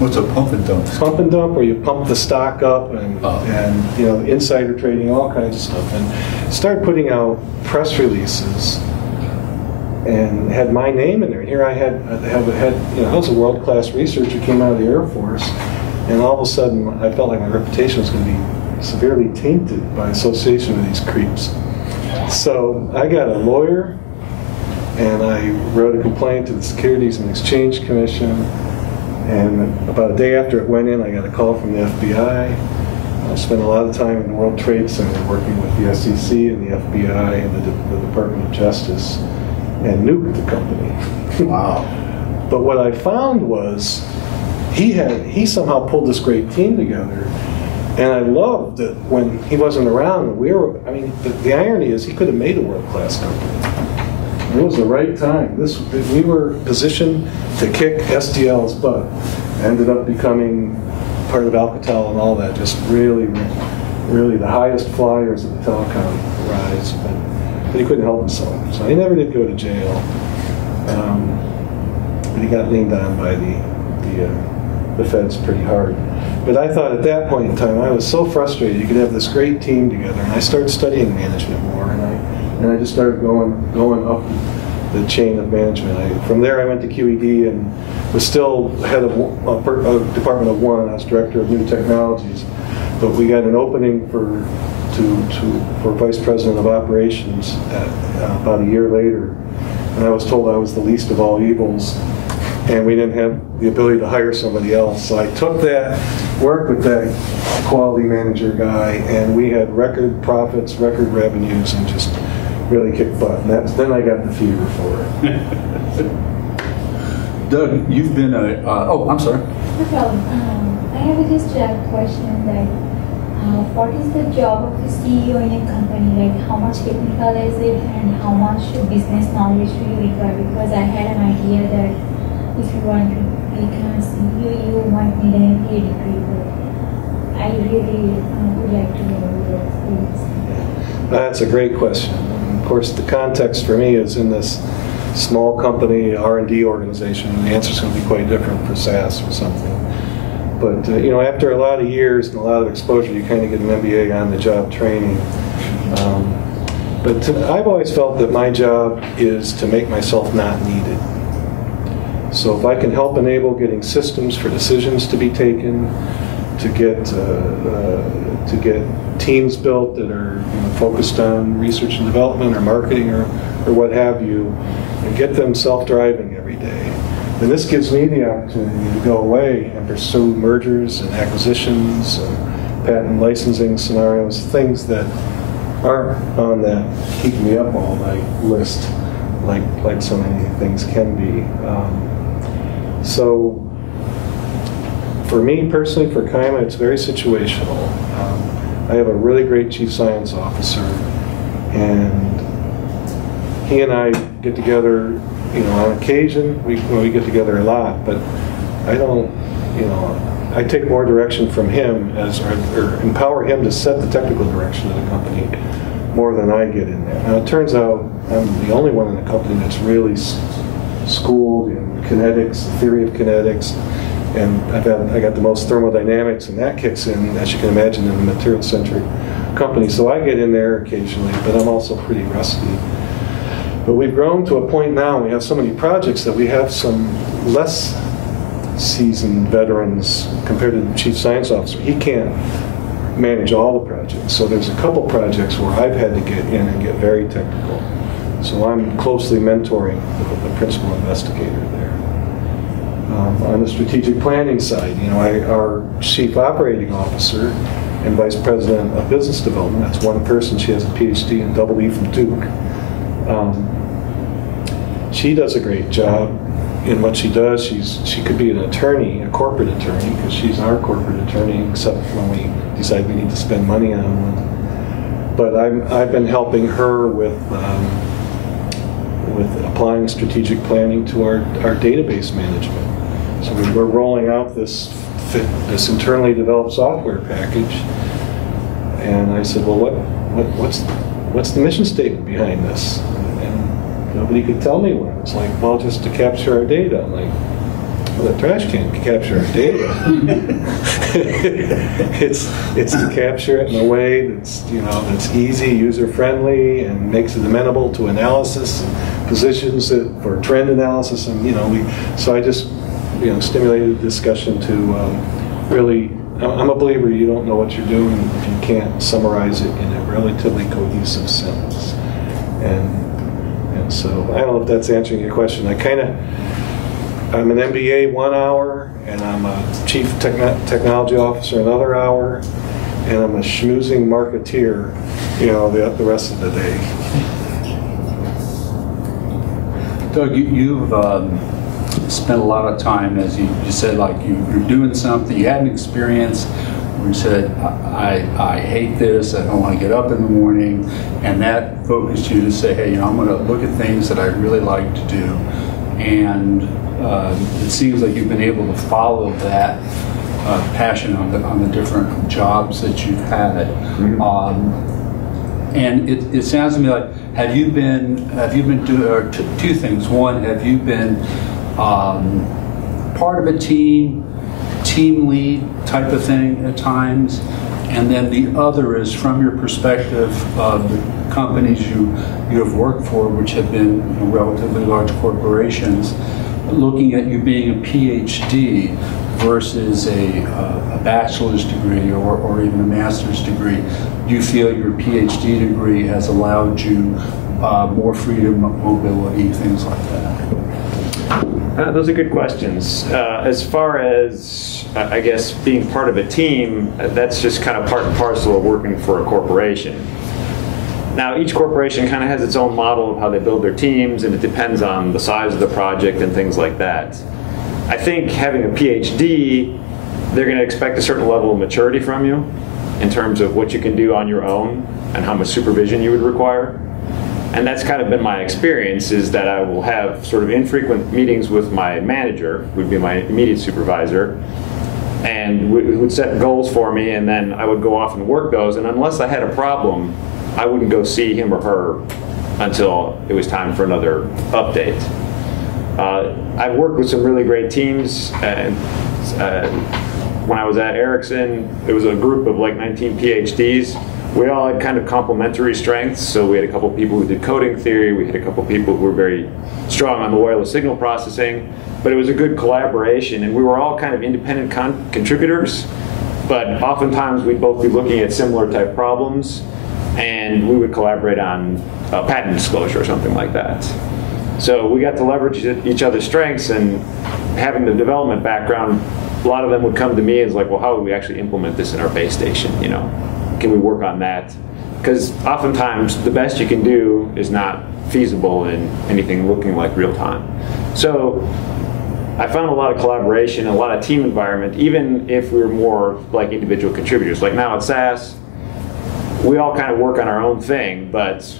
What's a pump and dump? Pump and dump, where you pump the stock up and insider trading, all kinds of stuff, and started putting out press releases and had my name in there. And here I I was a world-class researcher, came out of the Air Force, and all of a sudden I felt like my reputation was going to be severely tainted by association with these creeps. So I got a lawyer, and I wrote a complaint to the Securities and Exchange Commission. And about a day after it went in, I got a call from the FBI. I spent a lot of time in the World Trade Center working with the SEC and the FBI and the Department of Justice, and nuked the company. Wow. But what I found was he somehow pulled this great team together, and I loved that when he wasn't around, the irony is he could have made a world-class company. It was the right time. We were positioned to kick STL's butt. Ended up becoming part of Alcatel and all that. Just really, really the highest flyers of the telecom rise. But he couldn't help himself. So he never did go to jail. But he got leaned on by the feds pretty hard. But I thought at that point in time, I was so frustrated. You could have this great team together, and I started studying management more, and I just started going up the chain of management. From there, I went to QED and was still head of Department of One. I was director of new technologies, but we got an opening for vice president of operations about a year later, and I was told I was the least of all evils. And we didn't have the ability to hire somebody else. So I took that, worked with that quality manager guy, and we had record profits, record revenues, and just really kicked butt. And then I got the fever for it. Doug, you've been I'm sorry. No problem. I have just a question that what is the job of the CEO in a company? Like how much technical is it and how much business knowledge do you require? Because I had an idea that if you want to become a CEO, you might need an MBA degree, but I really would like to know your experience. That's a great question. Of course, the context for me is in this small company R&D organization. The answer is going to be quite different for SaaS or something. But after a lot of years and a lot of exposure, you kind of get an MBA on-the-job training. But I've always felt that my job is to make myself not needed. So if I can help enable getting systems for decisions to be taken, to get teams built that are focused on research and development or marketing or what have you, and get them self-driving every day, then this gives me the opportunity to go away and pursue mergers and acquisitions, patent licensing scenarios, things that aren't on that keep me up all night list, like so many things can be. So for me personally, for Kaima, it's very situational. I have a really great chief science officer, and he and I get together, on occasion. We get together a lot, but I don't, I take more direction from him or empower him to set the technical direction of the company more than I get in there. Now it turns out I'm the only one in the company that's really schooled in kinetics, the theory of kinetics, and I got the most thermodynamics, and that kicks in, as you can imagine, in a material-centric company. So I get in there occasionally, but I'm also pretty rusty. But we've grown to a point now, we have so many projects that we have some less seasoned veterans compared to the chief science officer. He can't manage all the projects. So there's a couple projects where I've had to get in and get very technical. So I'm closely mentoring the principal investigator there. On the strategic planning side, our chief operating officer and vice president of business development, that's one person, she has a PhD and double E from Duke. She does a great job in what she does. She could be an attorney, a corporate attorney, because she's our corporate attorney, except when we decide we need to spend money on one. But I've been helping her with applying strategic planning to our database management. So we're rolling out this internally developed software package, and I said, well, what's the mission statement behind this? And nobody could tell me one. It's like, well, just to capture our data. I'm like, well, the trash can can capture our data. it's to capture it in a way that's easy, user friendly, and makes it amenable to analysis, and positions it for trend analysis, and so I just stimulated discussion to really. I'm a believer you don't know what you're doing if you can't summarize it in a relatively cohesive sentence. And so I don't know if that's answering your question. I'm an MBA 1 hour, and I'm a chief technology officer another hour, and I'm a schmoozing marketeer, the rest of the day. Doug, you've spent a lot of time, as you said, like you're doing something, you had an experience. where you said, I hate this, I don't want to get up in the morning, and that focused you to say, hey, I'm going to look at things that I really like to do, and it seems like you've been able to follow that passion on the different jobs that you've had. And it sounds to me like, have you been doing two things? One, have you been part of a team lead type of thing at times? And then the other is from your perspective of the companies you have worked for, which have been relatively large corporations, looking at you being a PhD versus a bachelor's degree or even a master's degree. Do you feel your PhD degree has allowed you more freedom, mobility, things like that? Those are good questions. As far as, I guess, being part of a team, that's just kind of part and parcel of working for a corporation. Now, each corporation kind of has its own model of how they build their teams, and it depends on the size of the project and things like that. I think having a PhD, they're going to expect a certain level of maturity from you in terms of what you can do on your own and how much supervision you would require. And that's kind of been my experience, is that I will have sort of infrequent meetings with my manager, who would be my immediate supervisor, and who would set goals for me, and then I would go off and work those, and unless I had a problem, I wouldn't go see him or her until it was time for another update. I've worked with some really great teams, and when I was at Ericsson, it was a group of like 19 PhDs. We all had kind of complementary strengths, so we had a couple people who did coding theory, we had a couple people who were very strong on the wireless signal processing, but it was a good collaboration, and we were all kind of independent contributors, but oftentimes we'd both be looking at similar type problems, and we would collaborate on patent disclosure or something like that. So we got to leverage each other's strengths, and having the development background, a lot of them would come to me as like, well, how would we actually implement this in our base station, Can we work on that? Because oftentimes the best you can do is not feasible in anything looking like real time. So I found a lot of collaboration, a lot of team environment, even if we were more like individual contributors. Like now at SAS, we all kind of work on our own thing, but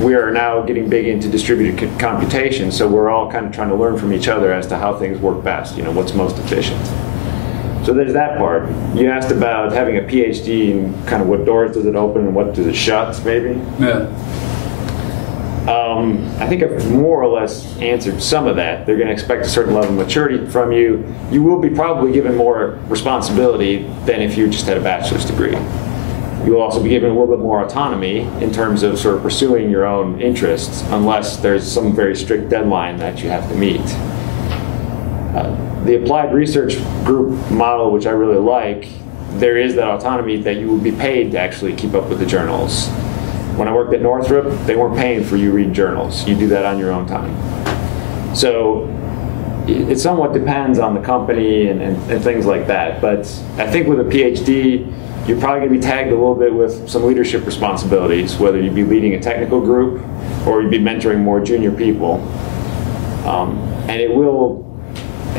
we are now getting big into distributed computation, so we're all kind of trying to learn from each other as to how things work best, what's most efficient. So there's that part. You asked about having a PhD and kind of what doors does it open and what does it shut, maybe? Yeah. I think I've more or less answered some of that. They're going to expect a certain level of maturity from you. You will be probably given more responsibility than if you just had a bachelor's degree. You'll also be given a little bit more autonomy in terms of sort of pursuing your own interests, unless there's some very strict deadline that you have to meet. The applied research group model, which I really like, there is that autonomy that you will be paid to actually keep up with the journals. When I worked at Northrop, they weren't paying for you to read journals. You do that on your own time. So it somewhat depends on the company and things like that. But I think with a PhD, you're probably going to be tagged a little bit with some leadership responsibilities, whether you'd be leading a technical group or you'd be mentoring more junior people. And it will,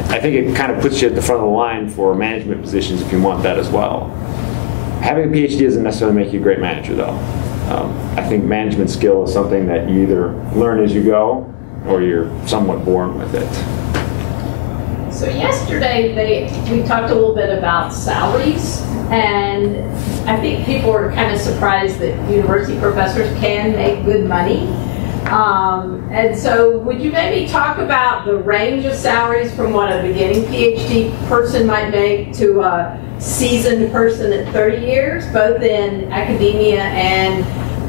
I think it kind of puts you at the front of the line for management positions if you want that as well. Having a PhD doesn't necessarily make you a great manager, though. I think management skill is something that you either learn as you go or you're somewhat born with it. So yesterday we talked a little bit about salaries, and I think people were kind of surprised that university professors can make good money. And so would you maybe talk about the range of salaries from what a beginning PhD person might make to a seasoned person at 30 years, both in academia and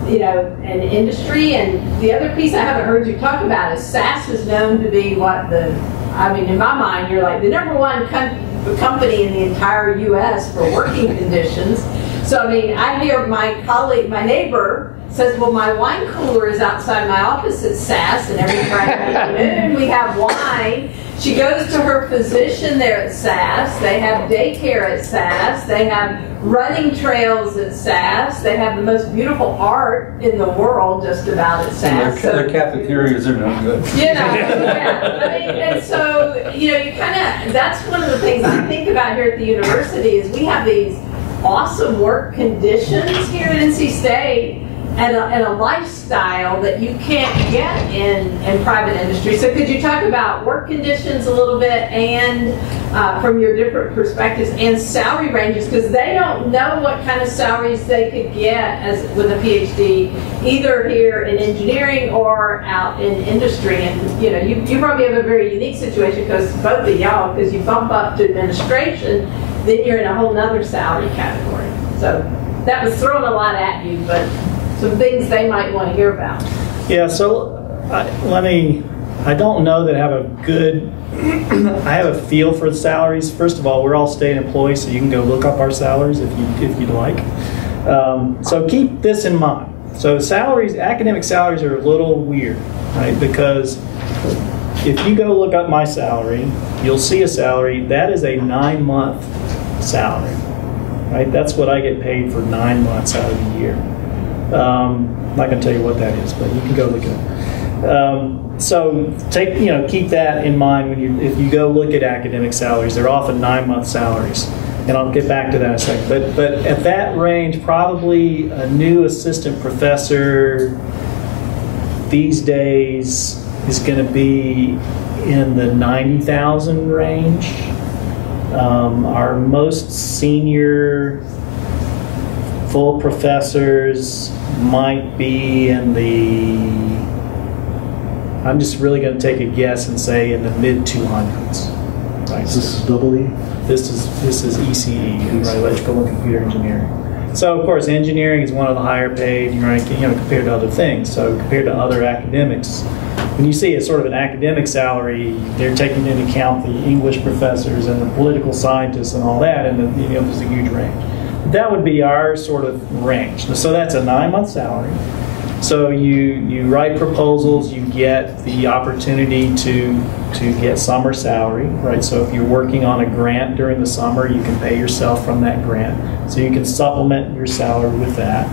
and industry? And the other piece I haven't heard you talk about is SAS is known to be in my mind, you're like the #1 company in the entire U.S. for working conditions. So I hear my neighbor says, well, my wine cooler is outside my office at SAS, and every Friday afternoon we have wine. She goes to her physician there at SAS. They have daycare at SAS. They have running trails at SAS. They have the most beautiful art in the world just about at SAS. And their cafeterias are no good. And so, you kind of, that's one of the things I think about here at the university is we have these awesome work conditions here at NC State and a lifestyle that you can't get in private industry. So could you talk about work conditions a little bit, and from your different perspectives, and salary ranges, because they don't know what kind of salaries they could get with a PhD, either here in engineering or out in industry. And you know, you probably have a very unique situation, because both of y'all, because you bump up to administration, then you're in a whole nother salary category. So that was throwing a lot at you, but some things they might want to hear about. Yeah, so I don't know that I have a good, I have a feel for the salaries. First of all, we're all state employees, so you can go look up our salaries if you'd like. So keep this in mind. So salaries, academic salaries are a little weird, right? Because if you go look up my salary, you'll see a salary, that is a 9-month salary, right? That's what I get paid for 9 months out of the year. I'm not going to tell you what that is, but you can go look it up. So keep that in mind if you go look at academic salaries. They're often 9-month salaries, and I'll get back to that in a second. But at that range, probably a new assistant professor these days is going to be in the 90,000 range. Our most senior full professors might be in the, I'm just really going to take a guess and say in the mid 200s. Right? This is double E? This is ECE, right? Electrical and Computer Engineering. So of course, engineering is one of the higher paid, right? Compared to other things. So compared to other academics, when you see a sort of an academic salary, they're taking into account the English professors and the political scientists and all that, and there's a huge range. That would be our sort of range. So that's a 9-month salary. So you write proposals, you get the opportunity to get summer salary, right? So if you're working on a grant during the summer, you can pay yourself from that grant. So you can supplement your salary with that.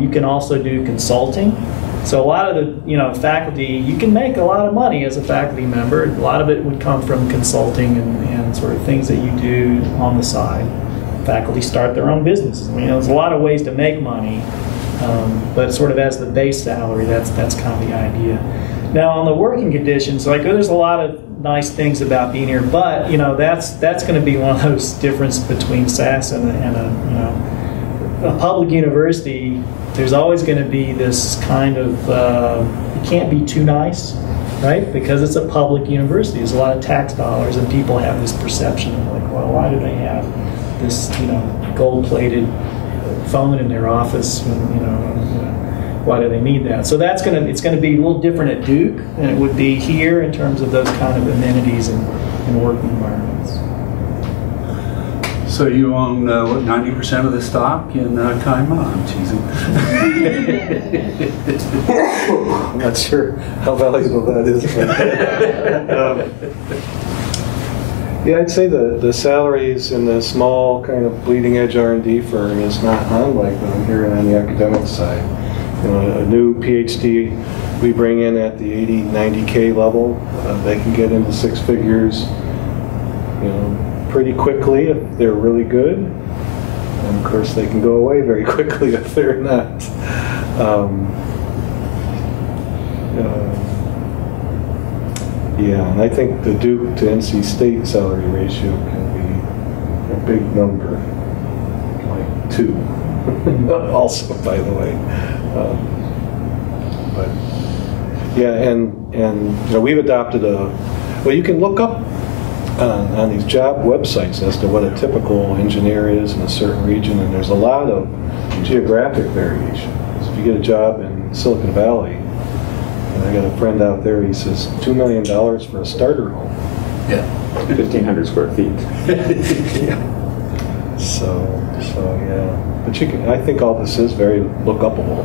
You can also do consulting. So a lot of the faculty, you can make a lot of money as a faculty member. A lot of it would come from consulting and sort of things that you do on the side. Faculty start their own businesses. There's a lot of ways to make money, but sort of as the base salary, that's kind of the idea. Now on the working conditions, there's a lot of nice things about being here, but that's going to be one of those differences between SAS and a public university. There's always going to be this kind of you can't be too nice, right? Because it's a public university. There's a lot of tax dollars, and people have this perception of well, why do they have this gold-plated phone in their office? Why do they need that? So it's going to be a little different at Duke than it would be here in terms of those kind of amenities and working environments. So you own 90% of the stock in Kaima? I'm teasing. I'm not sure how valuable that is. Yeah, I'd say the salaries in the small kind of bleeding edge R&D firm is not unlike what I'm hearing on the academic side. A new PhD we bring in at the 80, 90K level, they can get into 6 figures, pretty quickly if they're really good. And of course, they can go away very quickly if they're not. Yeah, and I think the Duke to NC State salary ratio can be a big number, like 2. Also, by the way. But yeah, and we've adopted you can look up on these job websites as to what a typical engineer is in a certain region, and there's a lot of geographic variation. So if you get a job in Silicon Valley, and I got a friend out there, he says $2 million for a starter home. Yeah. 1,500 square feet. Yeah. So yeah. But I think all this is very look-upable.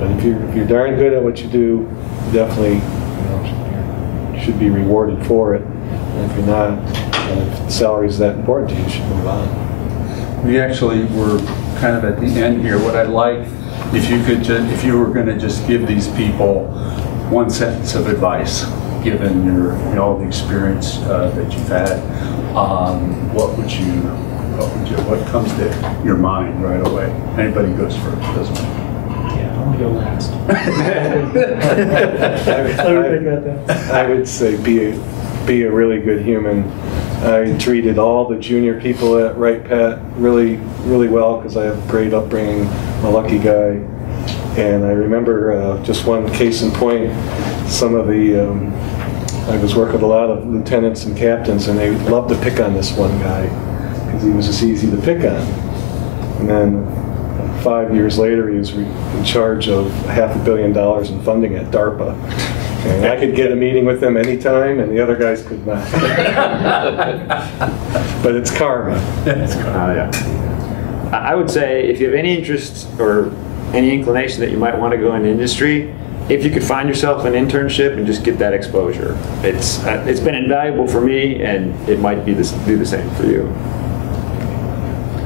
But if you're darn good at what you do, you definitely you should be rewarded for it. And if you're not, and if the salary is that important to you, you should move on. We actually were kind of at the end here. What I'd like, if you were going to just give these people one sentence of advice, given all the experience that you've had, what would you what would you? What comes to your mind right away? Anybody goes first, doesn't matter. Yeah, I'm gonna go last. I would say be a really good human. I treated all the junior people at Wright Pat really, really well because I have a great upbringing. I'm a lucky guy. And I remember just one case in point, some of the, I was working with a lot of lieutenants and captains, and they loved to pick on this one guy because he was just easy to pick on. And then 5 years later, he was in charge of $500 million in funding at DARPA. And I could get a meeting with him anytime, and the other guys could not. But it's karma. Yeah. I would say if you have any interest or any inclination that you might want to go into industry, if you could find yourself an internship and just get that exposure. It's been invaluable for me, and it might do the same for you.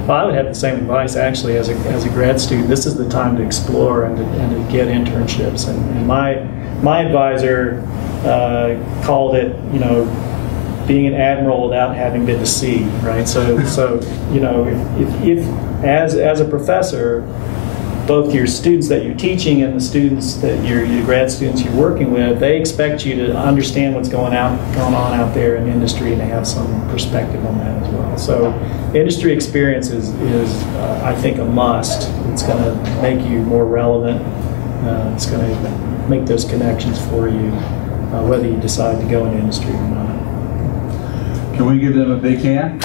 Well, I would have the same advice actually as a grad student. This is the time to explore and to get internships. And my advisor called it, being an admiral without having been to sea, right? So if as a professor, both your students that you're teaching and the students that your grad students you're working with, they expect you to understand what's going on out there in industry and to have some perspective on that as well. So industry experience is I think, a must. It's going to make you more relevant. It's going to make those connections for you, whether you decide to go into industry or not. Can we give them a big hand?